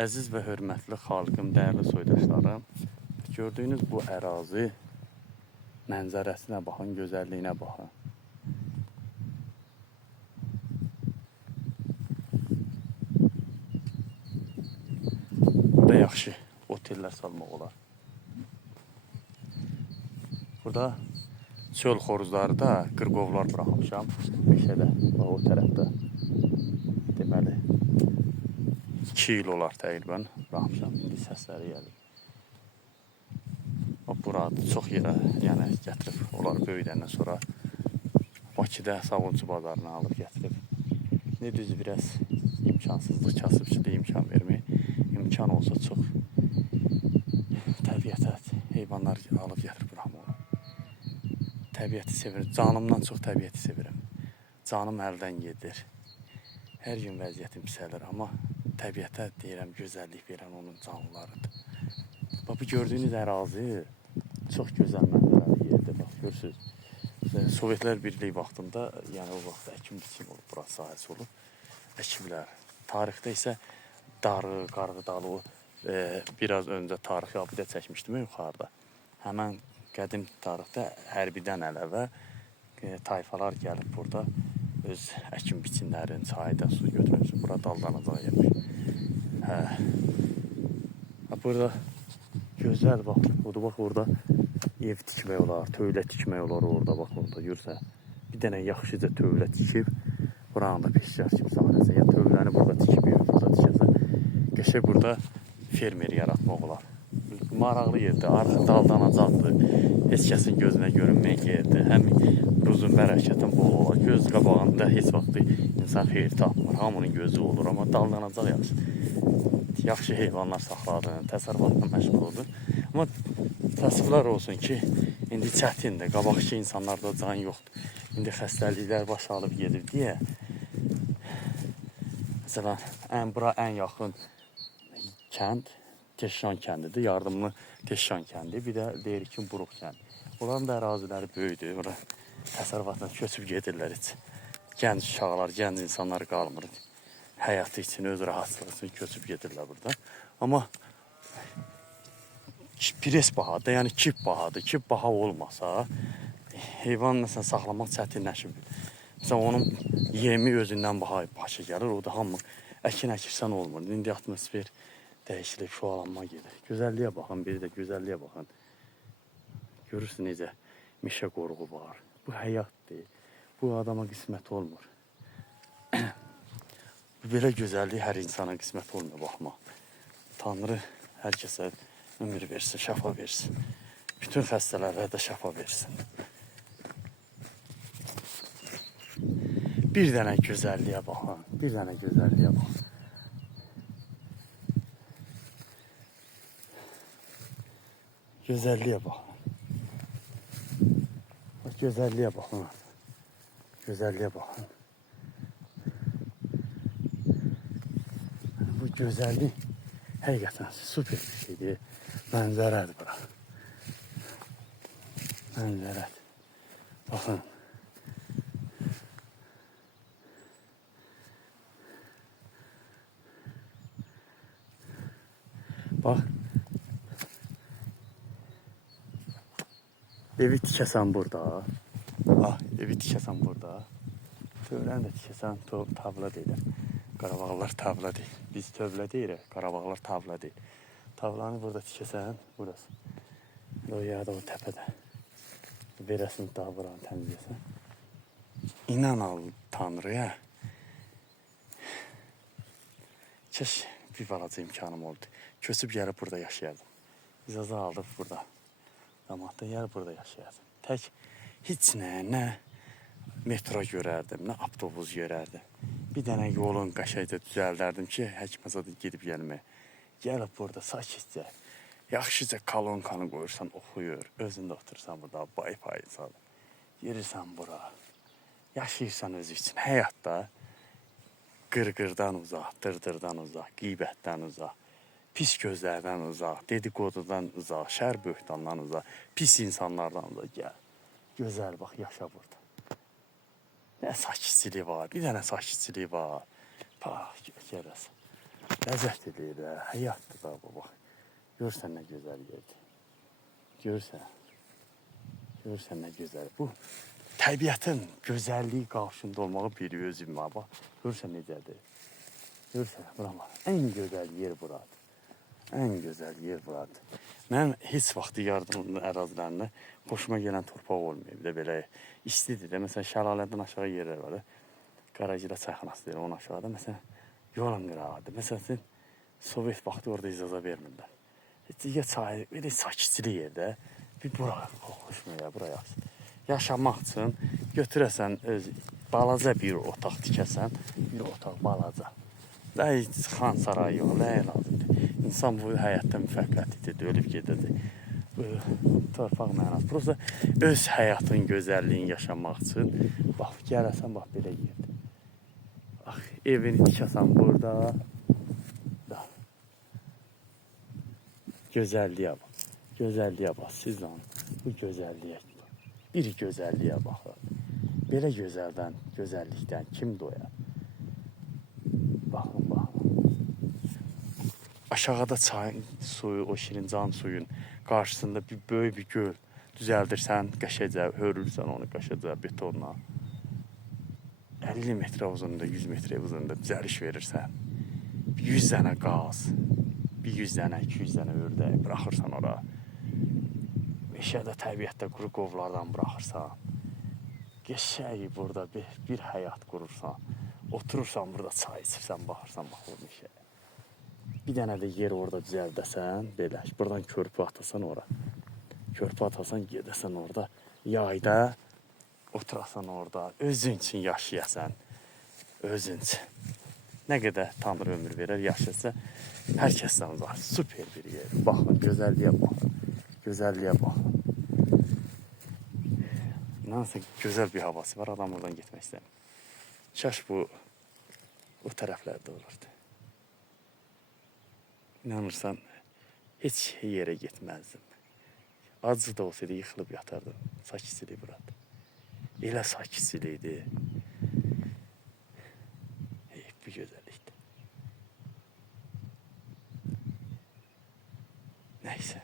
Əziz və hörmətli xalqım, dəyərli soydaşlarım, gördüyünüz bu ərazi mənzərəsinə baxın, gözəlliyinə baxın. Burada yaxşı otellər salmaq olar. Burada çöl xoruzları da, qırqovlar buraxmışam meşədə, o tərəfdə. Deməli, 2 il olar təqribən buraxmışam, indi səsləri gəlir. Burada çox yerə yəni gətirib, onlar böyüdəndən sonra Bakıda Savunçu bazarına alıb gətirib. Ne düzü biraz imkansızlıq, kasıbçılığa imkan vermək. İmkan olsa çox təbiətə heyvanlar alıb gətirib buraxmaq. Təbiəti sevirəm, canımdan çox təbiəti sevirəm. Canım əldən gedir. Hər gün vəziyyətim pisəlir, amma təbiətə deyirəm, gözəllik verən onun canlılarıdır. Bu gördüyünüz ərazi çox gözəl mənzərəli yerdir. Bax, görürsünüz. Sovetlər Birliyi vaxtında, yəni o vaxt əkin-biçim olub, burası sahəsi olub, əkiblər. Tarixdə isə Darı, Qarğıdalı, biraz öncə tarixi abidə çəkmişdim yuxarıda. Həmən qədim tarixdə hərbidən əlavə tayfalar gəlib burada öz əkin-biçimlərin, çaydan su götürmüş, bura daldanacaq yermiş. Burada gözəl, bax, orada ev tikmək olar, tövlə tikmək olar orada, bax orada görürsən. Bir dənə yaxşıca tövlə tikib, buranın da peşkar kimi sahnəsə, ya tövləni burada tikib, burada tikəsən, qəşəng burada fermer yaratmaq olar. Maraqlı yerdir, arxa daldanacaqdır, heç kəsin gözünə görünməyən yerdir. Həm ruzun bərəkətin bol olar, göz qabağında heç vaxt insan xeyir tapmır, hamının gözü olur, amma daldanacaq yaxşı. Yaxşı heyvanlar saxladın, təsərrüfatla məşğul oldun. Amma təəssüflər olsun ki, indi çətindir, qabaqki insanlarda can yoxdur. İndi xəstəliklər baş alıb gedir deyə. Məsələn, bura ən yaxın kənd Teşşan kəndidir, yardımlı Teşşan kəndi, bir də deyirik ki, Buruq kəndi. Onların da əraziləri böyüdür, ora təsərrüfatla köçüb gedirlər heç. Gənc uşaqlar, gənc insanlar qalmır. Həyatı üçün, öz rahatlığı üçün köçüb gedirlər burada. Amma pres bahadır, yəni kip bahadır. Kip baha olmasa, heyvan məsələn saxlamaq çətinləşir. Məsələn, onun yemi özündən başa gəlir, o da hamı əkin əkirsən olmur. İndi atmosfer dəyişilib, şualanma gedir. Gözəlliyə baxın, bir də gözəlliyə baxın. Görürsün necə meşə qoruğu var. Bu həyatdır, bu adama qismət olmur. Belə gözəllik hər insana qismət olmuyor baxmaq. Tanrı hər kəsə ömür versin, şəfa versin. Bütün xəstələrə də şəfa versin. Bir dənə gözəlliyə baxın, bir dənə gözəlliyə baxın. Gözəlliyə baxın. Gözəlliyə baxın. Gözəlliyə baxın. Bu gözəllik həqiqətən super bir şeydir. Mənzərədir bura. Mənzərədir. Baxın. Bax. Evi tikəsən burada. Evi tikəsən burada. Tövləni də tikəsən, tavla deyilər. Qarabağlar tavla deyil. Biz tövlə deyirik, Qarabağlar tavla deyil. Tavlanı burada tikəsən, burası. O yada o təpədə. Verəsini daha buranı təmizləsən. İnan al Tanrıya. Kəş bir balaca imkanım oldu. Köçüb gəlib burada yaşayardım. İcazə aldıq burada. Damatda gəlib burada yaşayardım. Tək heç nə metro görərdim, nə avtobus görərdim. Bir dənə yolun qəşəngcə düzəldərdim ki, həkimə zadı gedib gəlmək. Gəlib burada sakitcə, yaxşıca kolonkanı qoyursan, oxuyur, özündə oturursan burada, payı salır. Girirsən bura, yaşayırsan özü üçün. Həyatda qırqırdan uzaq, dırdırdan uzaq, qeybətdən uzaq, pis gözlərdən uzaq, dedikodudan uzaq, şər böhtandan uzaq, pis insanlardan uzaq. Gəl, gözəl bax, yaşa burada. Nə sakitçiliyi var, bir dənə sakitçiliyi var. Bax, görəsən. Ləzzət edir, həyatdır da bu, bax. Görsən nə gözəl yerdir. Görsən nə gözəl. Bu təbiətin gözəlliyi qarşında olmağı bir özümə bax. Görsən necədir. Görsən, bura bax. Ən gözəl yer buradır. Ən gözəl yer buradır. Mən heç vaxt yardım ərazilərində xoşuma gələn torpaq olmayıb da belə istidir də. Məsələn, şəlalədən aşağı yerlər var. Qaragilə çayxanası deyir, onun aşağıda. Məsələn, yolun qırağıdır. Məsələn, Sovet vaxtı orada icaza vermirlər. Digər çay, belə sakitçili yerdə bir bura xoşuma gəlir, bura yaxşı. Yaşamaq üçün götürəsən öz balaca bir otaq tikəsən, bir otaq balaca. Da heç xan sarayı yox, nə lazımdır. İnsan bu həyatda müvəqqətidir, ölüb gedəcək. Bu torpaq mənası. Prosta öz həyatın gözəlliyini yaşamaq üçün bax, gələsən, bax, belə yerdir. Bax, evini tikəsən burada. Da. Gözəlliyə bax. Gözəlliyə bax, siz lan. Bu gözəlliyə bax. Bir gözəlliyə baxın. Belə gözəldən, gözəllikdən kim doyar? Baxın, baxın. Aşağıda çayın suyu, o Şirincan suyun qarşısında bir böyük bir göl düzəldirsən, qəşəcə, hörürsən onu qəşəcə betonla. 50 metrə uzunluğunda, 100 metrə uzunluğunda düzəliş verirsən. 100 dənə qaz, 100 dənə, 200 dənə ördək buraxırsan ora. Meşədə, təbiətdə quru qovlardan buraxırsan. Qəşəng burada bir həyat qurursan. Oturursan burada çay içirsən, baxırsan, baxır meşəyə. Bir dənə də yer orada düzəldəsən, belə, buradan körpü atasan ora. Körpü atasan, gedəsən orada, yayda oturasan orada, özün üçün yaşayasan, özün üçün. Nə qədər Tanrı ömür verər, yaşasa, hər kəsdən var. Super bir yer. Baxın, gözəlliyə baxın. Gözəlliyə baxın. İnanırsa, gözəl bir havası var, adam oradan getmək istəmir. Kaş bu, o tərəflərdə olurdu. İnanırsan, heç yerə getməzdim. Acı da olsaydı, yıxılıb yatardım. Sakitçilik burada. Elə sakitçilikdir. Bir gözəllikdir. Nəysə.